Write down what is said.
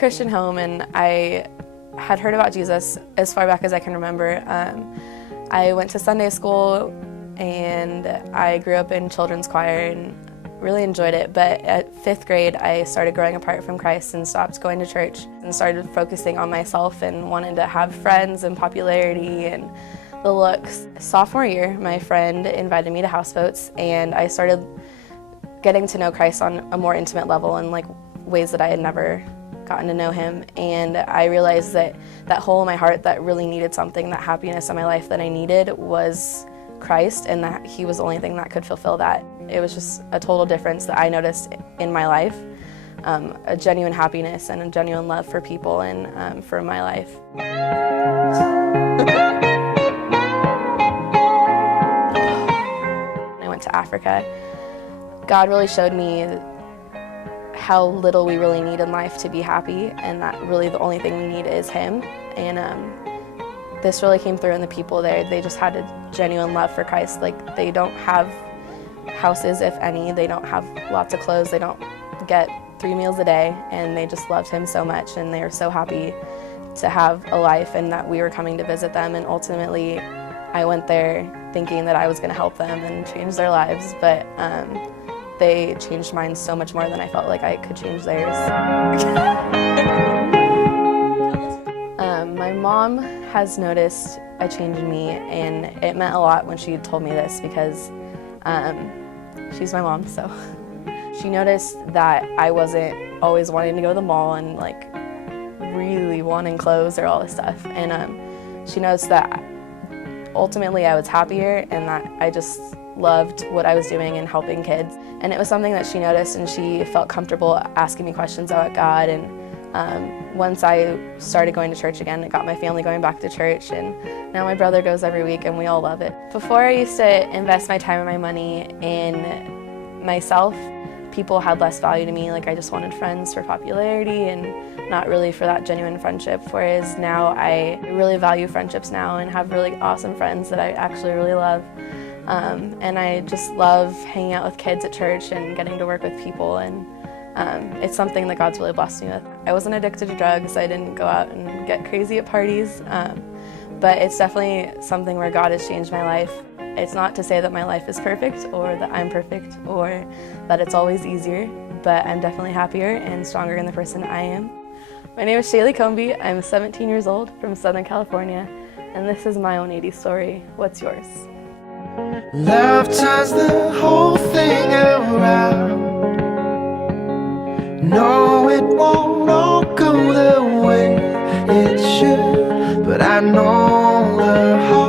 Christian home, and I had heard about Jesus as far back as I can remember. I went to Sunday school, and I grew up in children's choir and really enjoyed it, but at 5th grade I started growing apart from Christ and stopped going to church and started focusing on myself and wanted to have friends and popularity and the looks. Sophomore year, my friend invited me to houseboats, and I started getting to know Christ on a more intimate level in like ways that I had never gotten to know him. And I realized that that hole in my heart that really needed something, that happiness in my life that I needed, was Christ, and that he was the only thing that could fulfill that. It was just a total difference that I noticed in my life, a genuine happiness and a genuine love for people and for my life. I went to Africa. God really showed me how little we really need in life to be happy, and that really the only thing we need is him. And this really came through in the people there. They just had a genuine love for Christ. Like, they don't have houses, if any. They don't have lots of clothes. They don't get 3 meals a day, and they just loved him so much, and they were so happy to have a life and that we were coming to visit them. And ultimately, I went there thinking that I was going to help them and change their lives, but they changed mine so much more than I felt like I could change theirs. My mom has noticed a change in me, and it meant a lot when she told me this because she's my mom, so. She noticed that I wasn't always wanting to go to the mall and like really wanting clothes or all this stuff, and she noticed that ultimately I was happier and that I just loved what I was doing and helping kids. And it was something that she noticed, and she felt comfortable asking me questions about God. And once I started going to church again, it got my family going back to church, and now my brother goes every week and we all love it. Before, I used to invest my time and my money in myself. People had less value to me, like I just wanted friends for popularity and not really for that genuine friendship, whereas now I really value friendships now and have really awesome friends that I actually really love. And I just love hanging out with kids at church and getting to work with people, and it's something that God's really blessed me with. I wasn't addicted to drugs. I didn't go out and get crazy at parties, but it's definitely something where God has changed my life. It's not to say that my life is perfect or that I'm perfect or that it's always easier, but I'm definitely happier and stronger in the person I am. My name is Shayley Combe. I'm 17 years old from Southern California, and this is my own 80s story. What's yours? Love turns the whole thing around. No, it won't all go the way it should, but I know the heart